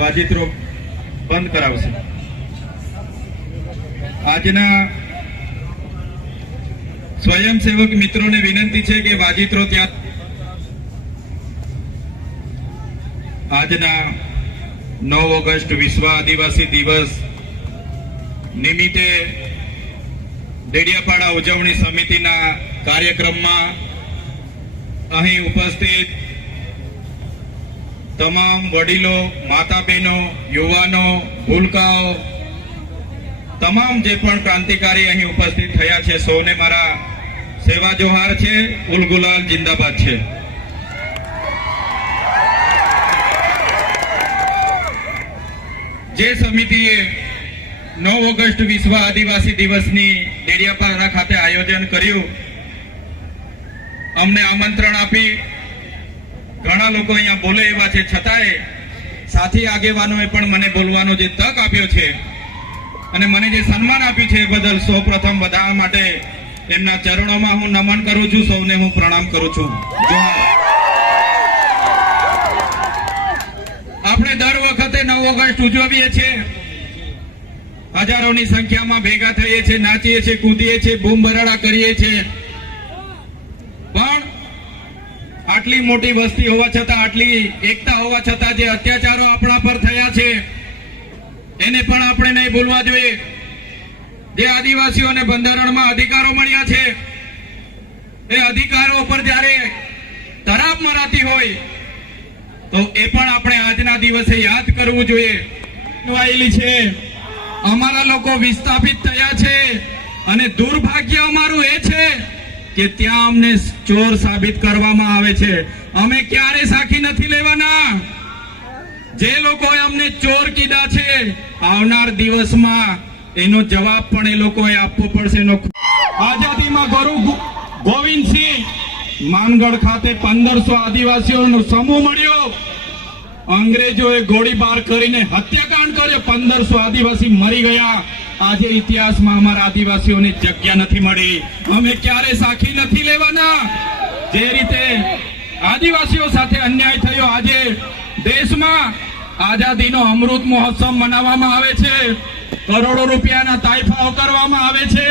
વાજિત્રો બંધ કરાવશે. આજના સ્વયંસેવક મિત્રોને વિનંતી છે કે વાજિત્રો ત્યાં આજના 9 ઓગસ્ટ વિશ્વ આદિવાસી દિવસ નિમિત્તે ડેડિયાપાડા ઉજવણી સમિતિના કાર્યક્રમમાં અહીં ઉપસ્થિત તમામ વડીલો, માતા બહેનો, યુવાનો, ભૂલકાઓ, તમામ જે પણ ક્રાંતિકારી અહીં ઉપસ્થિત થયા છે સૌને મારા સેવા જોહાર છે. ઉલગુલાલ જિંદાબાદ છે. જે સમિતિએ 9 ઓગસ્ટ વિશ્વ આદિવાસી દિવસની ડેડિયાપાડા ખાતે આયોજન કર્યું, અમને આમંત્રણ આપી, ઘણા લોકો અહીંયા બોલે એવા છે, છતાંય સાથી આગેવાનોએ પણ મને બોલવાનો જે તક આપ્યો છે અને મને જે સન્માન આપ્યું છે એ બદલ સૌપ્રથમ બધા માટે એમના ચરણોમાં હું નમન કરું છું. સૌને હું પ્રણામ કરું છું. આપણે દર વખતે 9 ઓગસ્ટ ઉજવીએ છીએ, હજારોની સંખ્યામાં ભેગા થઈએ છીએ, નાચીએ છીએ, કૂદીએ છીએ, બૂમ બરાડા કરીએ છીએ, પણ આટલી મોટી વસ્તી હોવા છતાં, આટલી એકતા હોવા છતાં જે અત્યાચારો આપણા પર થયા છે એને પણ આપણે નહીં ભૂલવા જોઈએ. જે આદિવાસીઓને બંધારણમાં અધિકારો મળ્યા છે એ અધિકારો પર જ્યારે તરાપ મરાતી હોય તો એ પણ આપણે આજના દિવસે યાદ કરવું જોઈએ. છે અમારા લોકો વિસ્થાપિત થયા છે અને દુર્ભાગ્ય અમારું એ છે કે ત્યાં અમને ચોર સાબિત કરવામાં આવે છે. અમે ક્યારે સાખી નથી લેવાના. જે લોકોએ અમને ચોર કીધા છે આવનાર દિવસમાં એનો જવાબ પણ એ લોકોએ આપવો પડશે. આઝાદીમાં ગુરુ ગોવિંદસિંહ માનગઢ ખાતે 1500 આદિવાસીઓનો સમૂહ મળ્યો. અંગ્રેજોએ ગોળીબાર કરીને હત્યાકાંડ કર્યો, 1500 આદિવાસી મરી ગયા. આજે ઇતિહાસમાં અમારા આદિવાસીઓને જગ્યા નથી મળી. અમે ક્યારે સાખી નથી લેવાના. જે રીતે આદિવાસીઓ સાથે અન્યાય થયો, આજે દેશમાં આઝાદીનો અમૃત મહોત્સવ મનાવવામાં આવે છે, કરોડો રૂપિયાના તાઇફાઓ કરવામાં આવે છે.